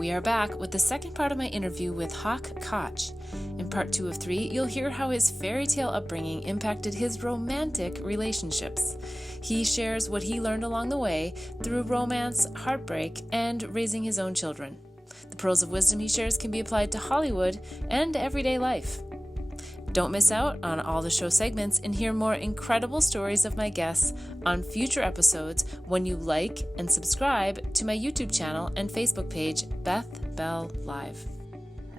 We are back with the second part of my interview with Hawk Koch. In part 2 of 3, you'll hear how his fairy tale upbringing impacted his romantic relationships. He shares what he learned along the way through romance, heartbreak, and raising his own children. The pearls of wisdom he shares can be applied to Hollywood and everyday life. Don't miss out on all the show segments and hear more incredible stories of my guests on future episodes when you like and subscribe to my YouTube channel and Facebook page, Beth Bell Live.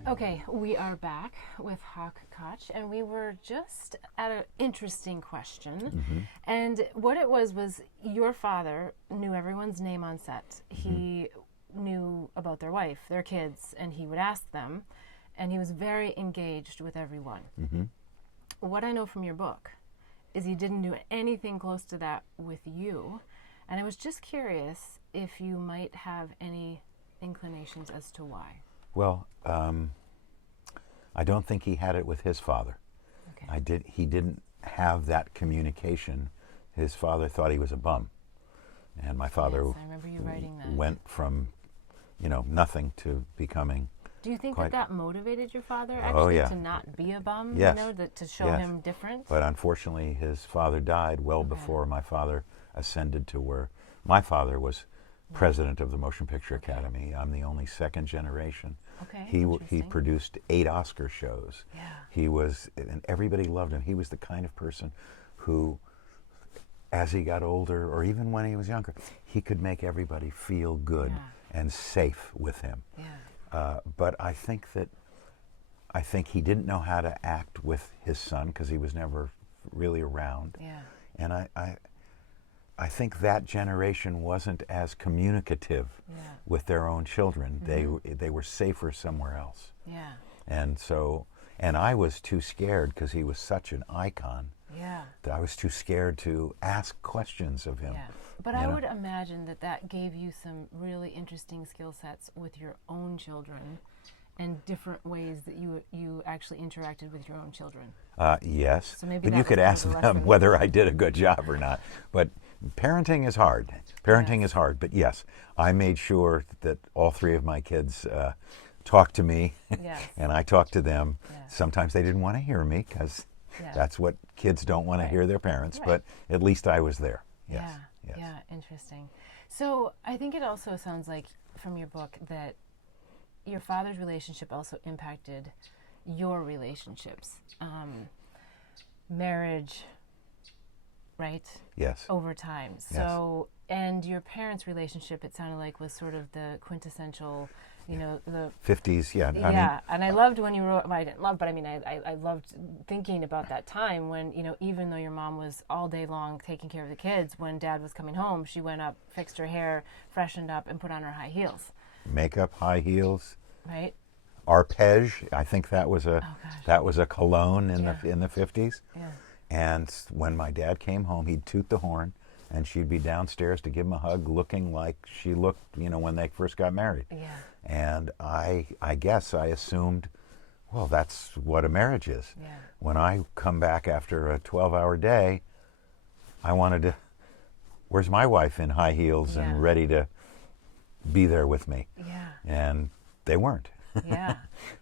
Okay, we are back with Hawk Koch, and we were just at an interesting question. Mm-hmm. And what it was your father knew everyone's name on set. He knew about their wife, their kids, and he would ask them. And he was very engaged with everyone. Mm-hmm. What I know from your book is he didn't do anything close to that with you. And I was just curious if you might have any inclinations as to why. Well, I don't think he had it with his father. Okay. He didn't have that communication. His father thought he was a bum. And my father Yes, I remember you writing that. went from, nothing to becoming. Do you think quite, that motivated your father Oh, actually yeah. to not be a bum? Yes. To show Yes. him different? But unfortunately, his father died well before my father ascended to where my father was president of the Motion Picture Academy. I'm the only second generation. Okay. He produced 8 Oscar shows. Yeah. And everybody loved him. He was the kind of person who, as he got older, or even when he was younger, he could make everybody feel good and safe with him. Yeah. But I think he didn't know how to act with his son because he was never really around. Yeah. And I think that generation wasn't as communicative with their own children. Mm-hmm. They were safer somewhere else. Yeah. And I was too scared because he was such an icon. Yeah. That I was too scared to ask questions of him. Yeah. But I would imagine that gave you some really interesting skill sets with your own children and different ways that you actually interacted with your own children. Yes, So maybe but you could ask them whether I did a good job or not. But parenting is hard. Parenting is hard. But yes, I made sure that all 3 of my kids talked to me, and I talked to them. Yes. Sometimes they didn't want to hear me because that's what kids don't want to hear their parents. But at least I was there. Yes. Yeah. Yes. Yeah, interesting. So I think it also sounds like from your book that your father's relationship also impacted your relationships. Marriage, right? Yes. Over time. So, and your parents' relationship, it sounded like, was sort of the quintessential, the 50s, yeah. And I loved when you wrote, well, I didn't love, but I mean, I loved thinking about that time when, even though your mom was all day long taking care of the kids, when dad was coming home, she went up, fixed her hair, freshened up, and put on her high heels. Makeup, high heels. Right. Arpege, I think that was a cologne in the 50s. Yeah. And when my dad came home, he'd toot the horn, and she'd be downstairs to give him a hug, looking like she looked, when they first got married. Yeah. And I guess I assumed, well, that's what a marriage is. Yeah. When I come back after a 12-hour day, I wanted to, where's my wife in high heels and ready to be there with me? Yeah. And they weren't. Yeah.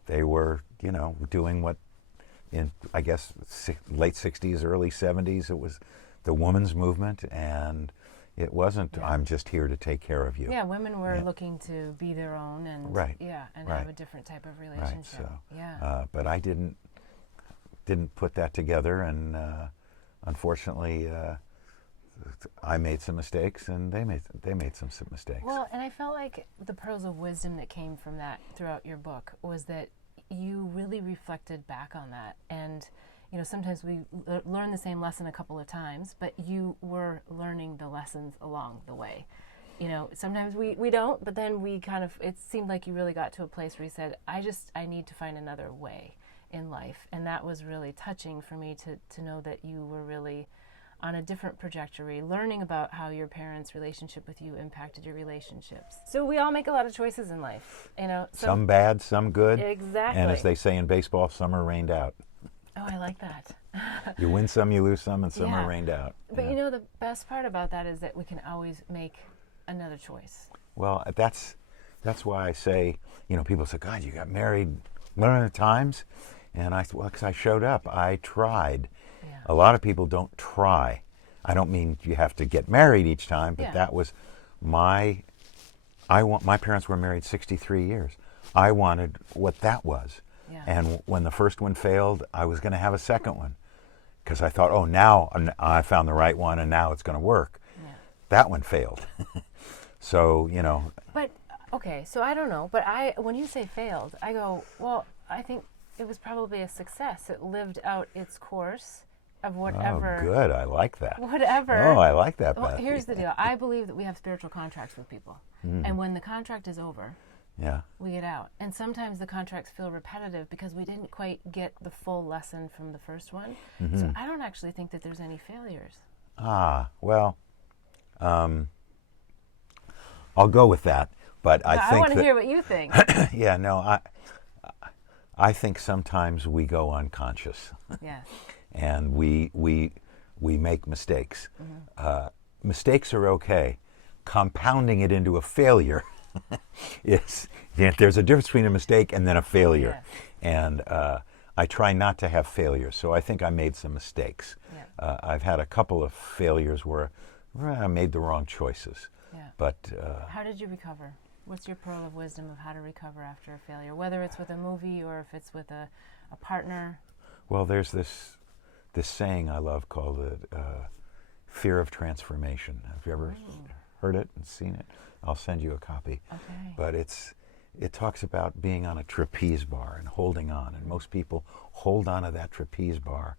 They were, doing what in, I guess, late 60s, early 70s, it was the women's movement, and it wasn't, I'm just here to take care of you. Yeah, women were looking to be their own and have a different type of relationship. Right, so, but I didn't put that together, and unfortunately, I made some mistakes, and they made some mistakes. Well, and I felt like the pearls of wisdom that came from that throughout your book was that you really reflected back on that. And, sometimes we learn the same lesson a couple of times, but you were learning the lessons along the way. Sometimes we don't, but then it seemed like you really got to a place where you said, I need to find another way in life. And that was really touching for me to know that you were really on a different trajectory, learning about how your parents' relationship with you impacted your relationships. So we all make a lot of choices in life, Some bad, some good. Exactly. And as they say in baseball, some are rained out. Oh, I like that. You win some, you lose some, and some are rained out. But the best part about that is that we can always make another choice. Well, that's That's why I say, people say, God, you got married 100 times? And I said, well, because I showed up. I tried. Yeah. A lot of people don't try. I don't mean you have to get married each time, but that was my parents were married 63 years. I wanted what that was. Yeah. And when the first one failed, I was going to have a second one. Because I thought, now I found the right one and now it's going to work. Yeah. That one failed. So, But, okay, so I don't know. But when you say failed, I go, well, I think it was probably a success. It lived out its course of whatever. Oh, good. I like that. Whatever. Oh, I like that, Well, Beth. here's the deal. I believe that we have spiritual contracts with people. And when the contract is over, we get out. And sometimes the contracts feel repetitive because we didn't quite get the full lesson from the first one. So I don't actually think that there's any failures. Well, I'll go with that. But I think I want to hear what you think. Yeah, no, I think sometimes we go unconscious. Yes. And we make mistakes. Mistakes are okay. Compounding it into a failure there's a difference between a mistake and then a failure. Yes. And I try not to have failures. So I think I made some mistakes. Yeah. I've had a couple of failures where I made the wrong choices. Yeah. But how did you recover? What's your pearl of wisdom of how to recover after a failure, whether it's with a movie or if it's with a partner? Well, there's this saying I love called fear of transformation. Have you ever heard it and seen it? I'll send you a copy. Okay. But it talks about being on a trapeze bar and holding on. And most people hold on to that trapeze bar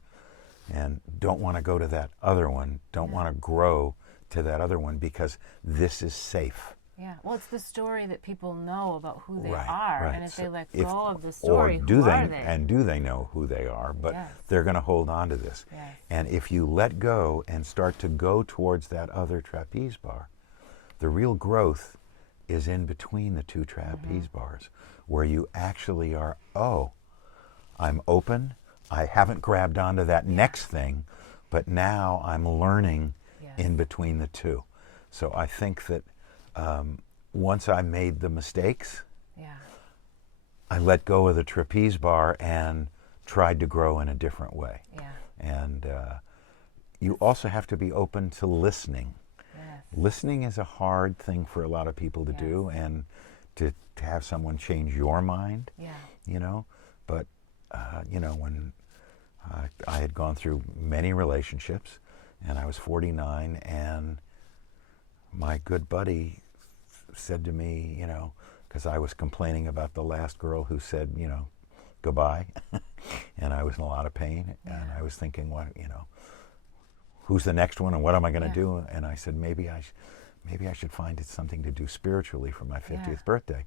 and don't want to go to that other one, don't want to grow to that other one because this is safe. Yeah, well, it's the story that people know about who they Right, are, right. and if So they let go of the story, or who are they? And do they know who they are? But Yes. they're going to hold on to this. Yes. And if you let go and start to go towards that other trapeze bar, the real growth is in between the two trapeze bars, where you actually are, I'm open. I haven't grabbed onto that next thing, but now I'm learning in between the two. So I think that once I made the mistakes, I let go of the trapeze bar and tried to grow in a different way. Yeah. And you also have to be open to listening. Yes. Listening is a hard thing for a lot of people to do, and to have someone change your mind, But, when I had gone through many relationships, and I was 49, and my good buddy said to me, because I was complaining about the last girl who said, goodbye, and I was in a lot of pain, and I was thinking, who's the next one, and what am I going to do? And I said, maybe I should find something to do spiritually for my 50th birthday.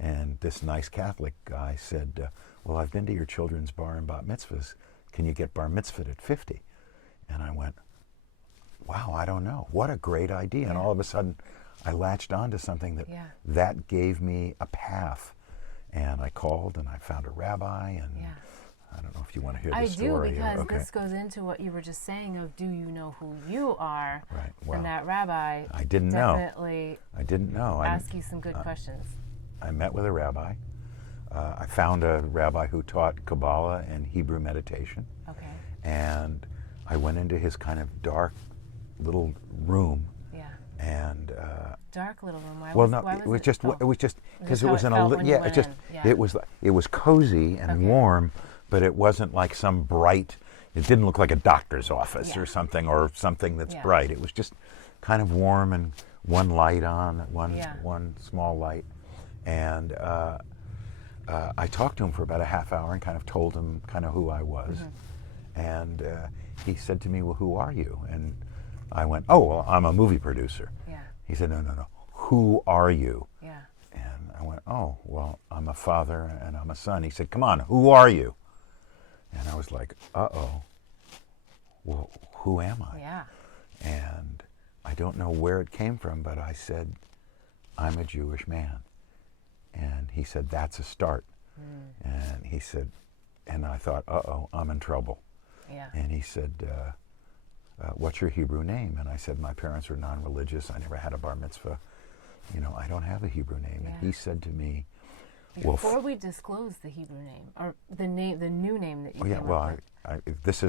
And this nice Catholic guy said, well, I've been to your children's bar and bat mitzvahs. Can you get bar mitzvahed at 50? And I went, wow, I don't know. What a great idea. And all of a sudden, I latched onto something that gave me a path. And I called and I found a rabbi, and I don't know if you want to hear the story. I do, because this goes into what you were just saying of, do you know who you are? Right. Well, and that rabbi I didn't definitely know. Ask you some good questions. I met with a rabbi. I found a rabbi who taught Kabbalah and Hebrew meditation. Okay. And I went into his kind of dark little room. Yeah. And dark little room. Why it was just because it was in a it was cozy and warm, but it wasn't like some bright. It didn't look like a doctor's office or something that's bright. It was just kind of warm and one light on, one small light, and I talked to him for about a half hour and kind of told him kind of who I was, and he said to me, "Well, who are you?" And I went, "Oh, well, I'm a movie producer." Yeah. He said, No. Who are you?" Yeah. And I went, "Oh, well, I'm a father and I'm a son." He said, "Come on, who are you?" And I was like, "Uh-oh. Well, who am I?" Yeah. And I don't know where it came from, but I said, "I'm a Jewish man." And he said, "That's a start." And he said, and I thought, "Uh-oh, I'm in trouble." Yeah. And he said, "What's your Hebrew name?" And I said, "My parents are non-religious. I never had a bar mitzvah." I don't have a Hebrew name. Yeah. And he said to me, before we disclose the Hebrew name, or the new name that you came up with. This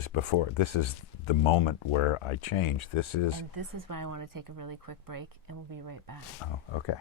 is the moment where I changed. And this is why I want to take a really quick break, and we'll be right back. Oh, okay.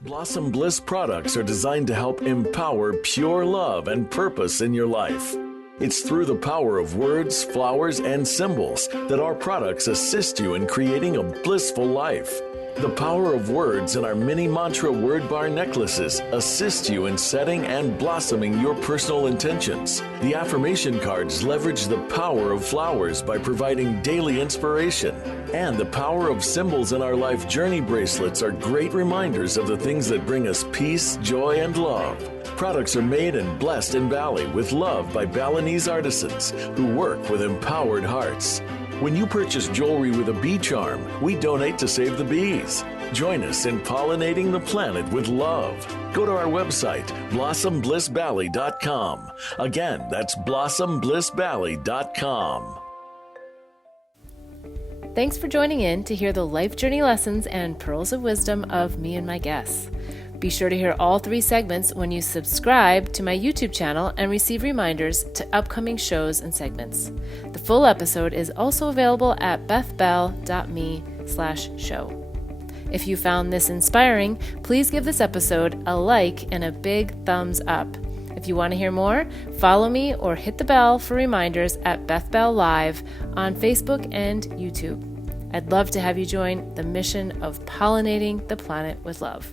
Blossom Bliss products are designed to help empower pure love and purpose in your life. It's through the power of words, flowers, and symbols that our products assist you in creating a blissful life. The power of words in our mini mantra word bar necklaces assist you in setting and blossoming your personal intentions. The affirmation cards leverage the power of flowers by providing daily inspiration. And the power of symbols in our life journey bracelets are great reminders of the things that bring us peace, joy, and love. Products are made and blessed in Bali with love by Balinese artisans who work with empowered hearts. When you purchase jewelry with a bee charm, we donate to save the bees. Join us in pollinating the planet with love. Go to our website, blossomblissbali.com. Again, that's blossomblissbali.com. Thanks for joining in to hear the life journey lessons and pearls of wisdom of me and my guests. Be sure to hear all 3 segments when you subscribe to my YouTube channel and receive reminders to upcoming shows and segments. The full episode is also available at bethbell.me/show. If you found this inspiring, please give this episode a like and a big thumbs up. If you want to hear more, follow me or hit the bell for reminders at Beth Bell Live on Facebook and YouTube. I'd love to have you join the mission of pollinating the planet with love.